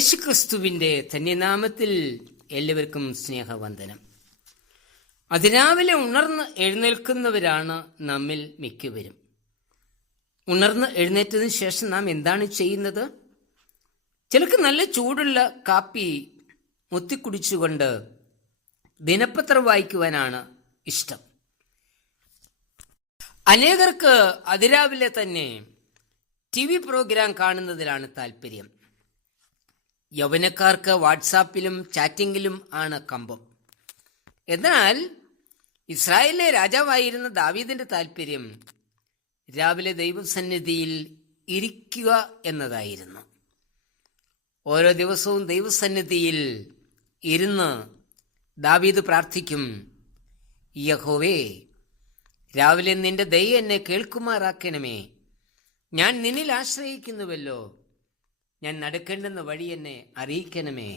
യേശുക്രിസ്തുവിൻ്റെ ധന്യനാമത്തിൽ എല്ലാവർക്കും സ്നേഹവന്ദനം. അതിരാവിലെ ഉണർന്ന് എഴുന്നേൽക്കുന്നവരാണ് നമ്മിൽ മിക്കവരും. ഉണർന്ന് എഴുന്നേറ്റതിന് ശേഷം നാം എന്താണ് ചെയ്യുന്നത്? ചിലർക്ക് നല്ല ചൂടുള്ള കാപ്പി മുത്തിക്കുടിച്ചുകൊണ്ട് ദിനപത്രം വായിക്കുവാനാണ് ഇഷ്ടം. അനേകർക്ക് അതിരാവിലെ തന്നെ TV പ്രോഗ്രാം കാണുന്നതിലാണ് താല്പര്യം. യൗവനക്കാർക്ക് വാട്സാപ്പിലും ചാറ്റിങ്ങിലും ആണ് കമ്പം. എന്നാൽ ഇസ്രായേലിലെ രാജാവായിരുന്ന ദാവീദിന്റെ താല്പര്യം രാവിലെ ദൈവസന്നിധിയിൽ ഇരിക്കുക എന്നതായിരുന്നു. ഓരോ ദിവസവും ദൈവസന്നിധിയിൽ ഇരുന്ന് ദാവീദ് പ്രാർത്ഥിക്കും, യഹോവേ, രാവിലെ നിന്റെ ദയ എന്നെ കേൾക്കുമാറാക്കണമേ. ഞാൻ നിന്നിൽ ആശ്രയിക്കുന്നുവല്ലോ. ഞാൻ നടക്കേണ്ടുന്ന വഴി എന്നെ അറിയിക്കണമേ.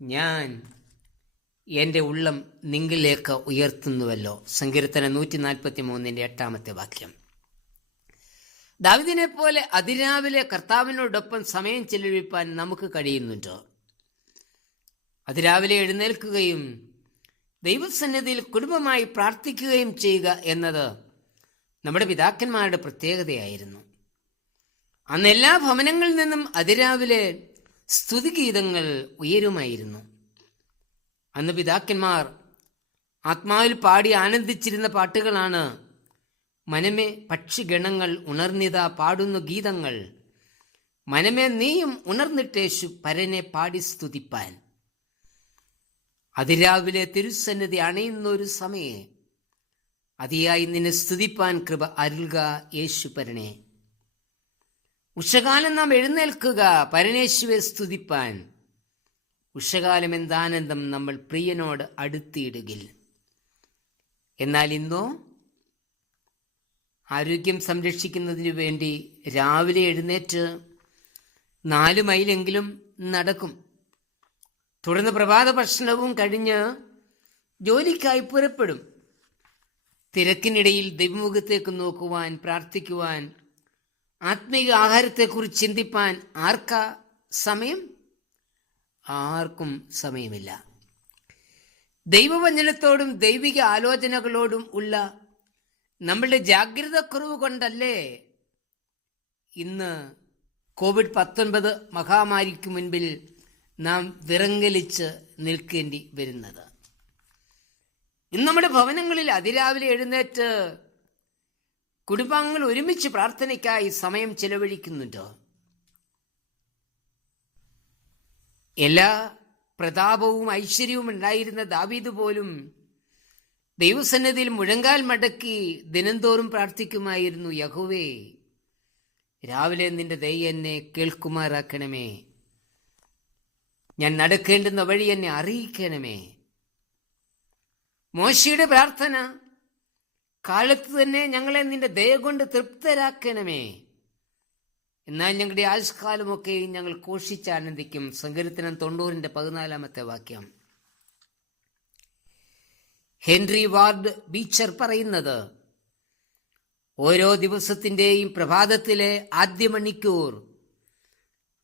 ഞാൻ എൻ്റെ ഉള്ളം നിങ്ങളിലേക്ക് ഉയർത്തുന്നുവല്ലോ. സങ്കീർത്തനം 143 വാക്യം. ദാവീദിനെ പോലെ അതിരാവിലെ കർത്താവിനോടൊപ്പം സമയം ചെലവഴിപ്പാൻ നമുക്ക് കഴിയുന്നുണ്ടോ? അതിരാവിലെ എഴുന്നേൽക്കുകയും ദൈവസന്നിധിയിൽ കുടുംബമായി പ്രാർത്ഥിക്കുകയും ചെയ്യുക എന്നത് നമ്മുടെ പിതാക്കന്മാരുടെ പ്രത്യേകതയായിരുന്നു. അന്ന് എല്ലാ ഭവനങ്ങളിൽ നിന്നും അതിരാവിലെ സ്തുതിഗീതങ്ങൾ ഉയരുമായിരുന്നു. അന്ന് പിതാക്കന്മാർ ആത്മാവിൽ പാടി ആനന്ദിച്ചിരുന്ന പാട്ടുകളാണ് മനമേ പക്ഷിഗണങ്ങൾ ഉണർന്നിതാ പാടുന്ന ഗീതങ്ങൾ, മനമേ നീയും ഉണർന്നിട്ടേശു പരനെ പാടി സ്തുതിപ്പാൻ. അതിരാവിലെ തിരുസന്നിധി അണയുന്ന ഒരു സമയേ അതിയായി നിന്നെ സ്തുതിപ്പാൻ കൃപ അരുൾക യേശു പരനെ. ഉഷകാലം നാം എഴുന്നേൽക്കുക പരനേശുവെ സ്തുതിപ്പാൻ. ഉഷകാലം എന്താനന്ദം നമ്മൾ പ്രിയനോട് അടുത്തിടുകിൽ. എന്നാൽ ഇന്നോ ആരോഗ്യം സംരക്ഷിക്കുന്നതിനു വേണ്ടി രാവിലെ എഴുന്നേറ്റ് 4 മൈലെങ്കിലും നടക്കും. തുടർന്ന് പ്രഭാത ഭക്ഷണവും കഴിഞ്ഞ് ജോലിക്കായി പുറപ്പെടും. തിരക്കിനിടയിൽ ദൈവമുഖത്തേക്ക് നോക്കുവാൻ, പ്രാർത്ഥിക്കുവാൻ, ആത്മീയ ആഹാരത്തെക്കുറിച്ച് ചിന്തിപ്പാൻ ആർക്കാ സമയം? ആർക്കും സമയമില്ല. ദൈവവചനത്തോടും ദൈവിക ആലോചനകളോടും ഉള്ള നമ്മളുടെ ജാഗ്രത കുറവ് കൊണ്ടല്ലേ ഇന്ന് COVID-19 മഹാമാരിക്ക് മുൻപിൽ നാം വിറങ്ങലിച്ച് നിൽക്കേണ്ടി വരുന്നത്. ഇന്ന് നമ്മുടെ ഭവനങ്ങളിൽ അതിരാവിലെ എഴുന്നേറ്റ് കുടുംബാംഗങ്ങൾ ഒരുമിച്ച് പ്രാർത്ഥനയ്ക്കായി സമയം ചെലവഴിക്കുന്നുണ്ടോ? എല്ലാ പ്രതാപവും ഐശ്വര്യവും ഉണ്ടായിരുന്ന ദാവീദ് പോലും ദൈവസന്നിധിയിൽ മുഴങ്കാൽ മടക്കി ദിനംതോറും പ്രാർത്ഥിക്കുമായിരുന്നു, യഹോവേ, രാവിലെ നിന്റെ ദയ എന്നെ കേൾക്കുമാറാക്കണമേ. ഞാൻ നടക്കേണ്ടുന്ന വഴി എന്നെ അറിയിക്കണമേ. മോശയുടെ പ്രാർത്ഥന, കാലത്ത് തന്നെ ഞങ്ങളെ നിന്റെ ദയ കൊണ്ട് തൃപ്തരാക്കണമേ, എന്നാൽ ഞങ്ങളുടെ ആയുഷ്കാലമൊക്കെ ഞങ്ങൾ ഘോഷിച്ചാനന്ദിക്കും. സങ്കീർത്തനം 90 വാക്യം. ഹെൻറി വാർഡ് ബീച്ചർ പറയുന്നത്, ഓരോ ദിവസത്തിൻ്റെയും പ്രഭാതത്തിലെ ആദ്യ മണിക്കൂർ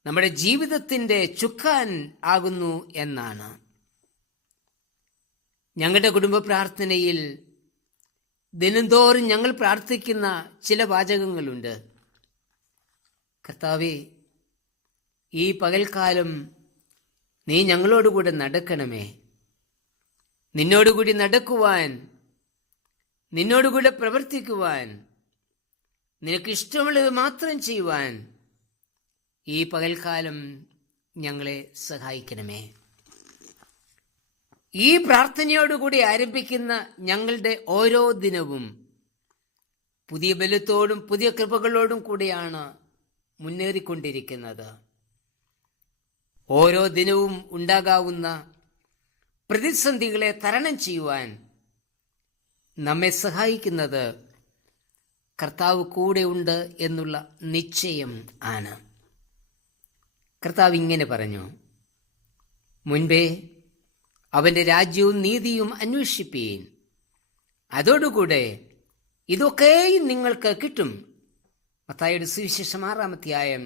നമ്മുടെ ജീവിതത്തിൻ്റെ ചുക്കാൻ ആകുന്നു എന്നാണ്. ഞങ്ങളുടെ കുടുംബ പ്രാർത്ഥനയിൽ ദിനംതോറും ഞങ്ങൾ പ്രാർത്ഥിക്കുന്ന ചില വാചകങ്ങളുണ്ട്. കർത്താവേ, ഈ പകൽക്കാലം നീ ഞങ്ങളോടുകൂടെ നടക്കണമേ. നിന്നോടുകൂടി നടക്കുവാൻ, നിന്നോടുകൂടെ പ്രവർത്തിക്കുവാൻ, നിനക്കിഷ്ടമുള്ളത് മാത്രം ചെയ്യുവാൻ ഈ പകൽക്കാലം ഞങ്ങളെ സഹായിക്കണമേ. ഈ പ്രാർത്ഥനയോടുകൂടി ആരംഭിക്കുന്ന ഞങ്ങളുടെ ഓരോ ദിനവും പുതിയ ബലത്തോടും പുതിയ കൃപകളോടും കൂടിയാണ് മുന്നേറിക്കൊണ്ടിരിക്കുന്നത്. ഓരോ ദിനവും ഉണ്ടാകാവുന്ന പ്രതിസന്ധികളെ തരണം ചെയ്യുവാൻ നമ്മെ സഹായിക്കുന്നത് കർത്താവ് കൂടെ ഉണ്ട് എന്നുള്ള നിശ്ചയം ആണ്. കർത്താവ് ഇങ്ങനെ പറഞ്ഞു, മുൻപേ അവൻ്റെ രാജ്യവും നീതിയും അന്വേഷിപ്പീൻ, അതോടുകൂടെ ഇതൊക്കെയും നിങ്ങൾക്ക് കിട്ടും. മത്തായിയുടെ സുവിശേഷം 6-ാം അധ്യായം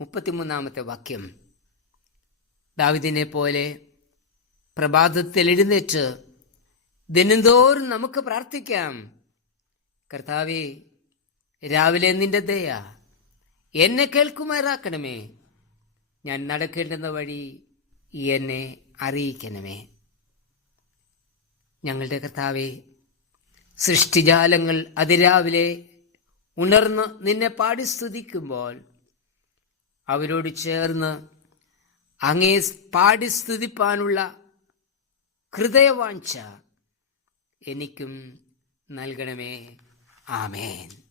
33 വാക്യം. ദാവീദിനെ പോലെ പ്രഭാതത്തിൽ എഴുന്നേറ്റ് ദിനംതോറും നമുക്ക് പ്രാർത്ഥിക്കാം. കർത്താവേ, രാവിലെ നിന്റെ ദയ എന്നെ കേൾക്കുമാറാക്കണമേ. ഞാൻ നടക്കേണ്ടുന്ന വഴി എന്നെ അറിയിക്കണമേ. ഞങ്ങളുടെ കർത്താവേ, സൃഷ്ടിജാലങ്ങൾ അതിരാവിലെ ഉണർന്ന് നിന്നെ പാടി സ്തുതിക്കുമ്പോൾ അവരോട് ചേർന്ന് അങ്ങേ പാടി സ്തുതിപ്പാനുള്ള ഹൃദയവാഞ്ഛ എനിക്കും നൽകണമേ. ആമേൻ.